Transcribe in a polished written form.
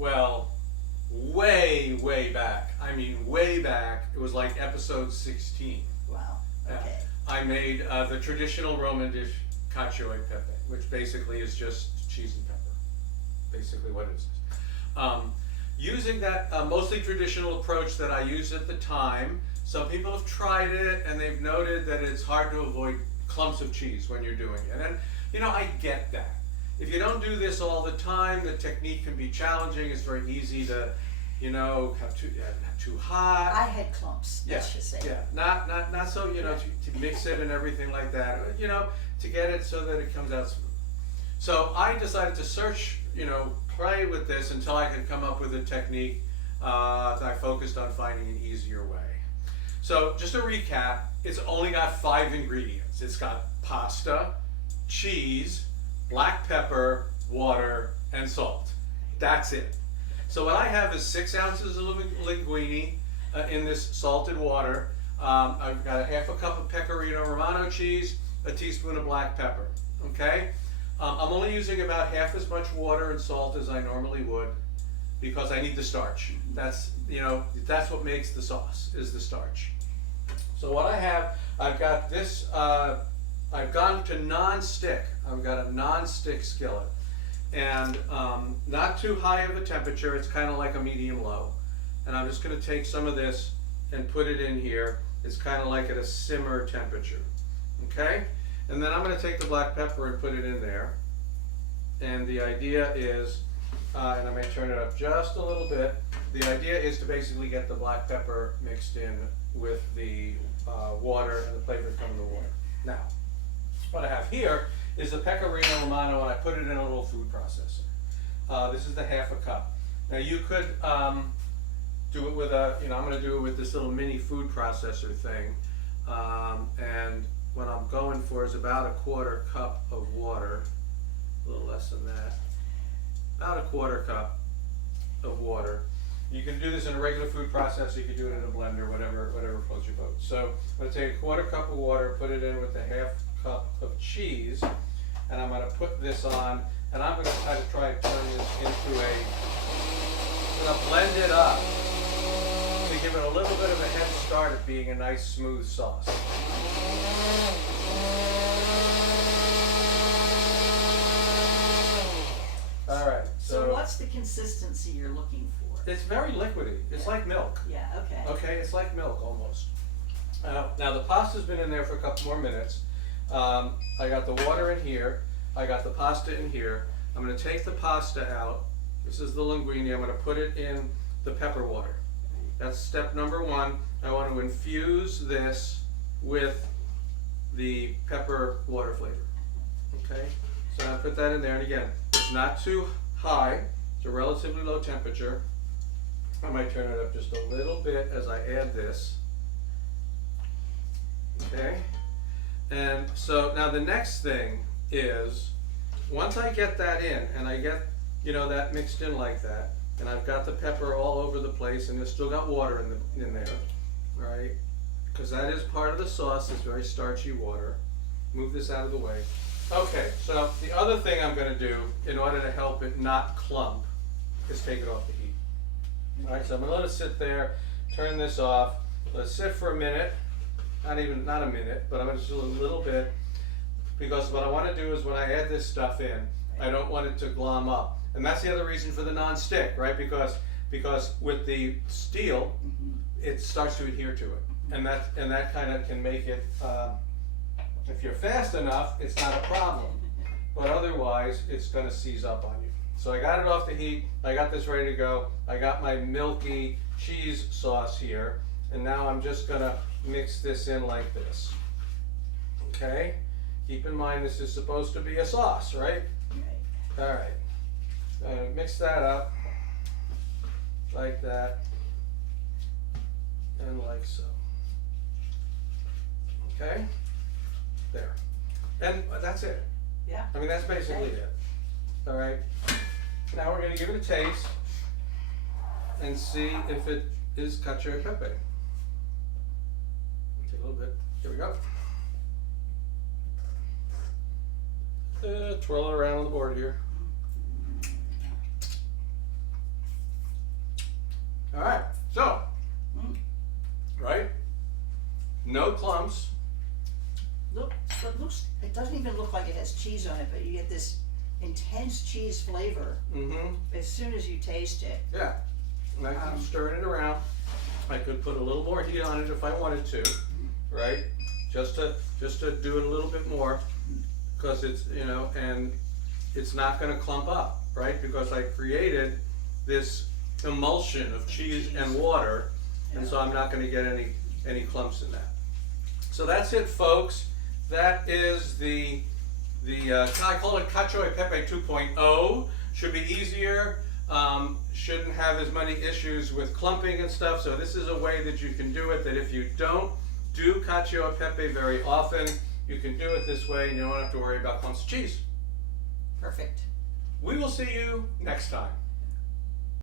Well, way back. I mean, way back. It was like episode 16. Wow. Yeah. Okay. I made the traditional Roman dish, Cacio e Pepe, which basically is just cheese and pepper. Basically what it is. Using that mostly traditional approach that I used at the time, some people have tried it and they've noted that it's hard to avoid clumps of cheese when you're doing it. And, you know, I get that. If you don't do this all the time, the technique can be challenging. It's very easy to, you know, have too hot. I had clumps. Let's just say. Yeah, not so, you know, to mix it and everything like that. You know, to get it so that it comes out smooth. So I decided to search, you know, play with this until I could come up with a technique that I focused on finding an easier way. So just to recap, it's only got 5 ingredients. It's got pasta, cheese, black pepper, water, and salt. That's it. So what I have is 6 ounces of linguine in this salted water. I've got a half a cup of pecorino romano cheese, a teaspoon of black pepper. Okay? I'm only using about half as much water and salt as I normally would because I need the starch. That's, you know, that's what makes the sauce, is the starch. So what I have, I've got this, I've gone to non-stick. I've got a non-stick skillet. And not too high of a temperature, it's kind of like a medium-low. And I'm just going to take some of this and put it in here. It's kind of like at a simmer temperature. Okay? And then I'm going to take the black pepper and put it in there. And the idea is, and I may turn it up just a little bit, the idea is to basically get the black pepper mixed in with the water and the flavor from the water. Now, what I have here is the pecorino romano, and I put it in a little food processor. This is the half a cup. Now you could do it with a, you know, I'm going to do it with this little mini food processor thing. And what I'm going for is about a 1/4 cup of water, a little less than that, about a 1/4 cup of water. You can do this in a regular food processor, you can do it in a blender, whatever floats your boat. So I'm going to take a 1/4 cup of water, put it in with a half cup of cheese, and I'm going to put this on, and I'm going to try and turn this into a, I'm going to blend it up to give it a little bit of a head start at being a nice smooth sauce. All right. So what's the consistency you're looking for? It's very liquidy. It's like milk. Yeah, okay. Okay, it's like milk almost. Now the pasta's been in there for a couple more minutes. I got the water in here. I got the pasta in here. I'm going to take the pasta out. This is the linguine. I'm going to put it in the pepper water. That's step number 1. I want to infuse this with the pepper water flavor. Okay, so I put that in there, and again, it's not too high. It's a relatively low temperature. I might turn it up just a little bit as I add this. Okay, and so now the next thing is, once I get that in and I get, you know, that mixed in like that, and I've got the pepper all over the place, and it's still got water in there, right? Because that is part of the sauce. It's very starchy water. Move this out of the way. Okay, so the other thing I'm going to do in order to help it not clump is take it off the heat. All right, so I'm going to let it sit there. Turn this off. Let it sit for a minute. Not a minute, but I'm going to do a little bit, because what I want to do is when I add this stuff in, I don't want it to glom up. And that's the other reason for the non-stick, right? Because with the steel, it starts to adhere to it, and that kind of can make it. If you're fast enough, it's not a problem, but otherwise, it's going to seize up on you. So I got it off the heat. I got this ready to go. I got my milky cheese sauce here, and now I'm just going to mix this in like this. Okay? Keep in mind this is supposed to be a sauce, right? Right. All right. Mix that up like that and like so. Okay? There. And that's it. Yeah. I mean, that's basically it. All right. Now we're going to give it a taste and see if it is cacio e pepe. Take a little bit. Here we go. Twirl it around on the board here. no clumps. Look, it doesn't even look like it has cheese on it, but you get this intense cheese flavor Mm-hmm. as soon as you taste it. Yeah. And I keep stirring it around. I could put a little more heat on it if I wanted to, right? Just to do it a little bit more, because it's, you know, and it's not gonna clump up, right? Because I created this emulsion of cheese and water, and so I'm not gonna get any clumps in that. So that's it, folks. That is the I call it Cacio e Pepe 2.0. Should be easier. Shouldn't have as many issues with clumping and stuff. So this is a way that you can do it, that if you don't do Cacio e Pepe very often, you can do it this way and you don't have to worry about clumps of cheese. Perfect. We will see you next time.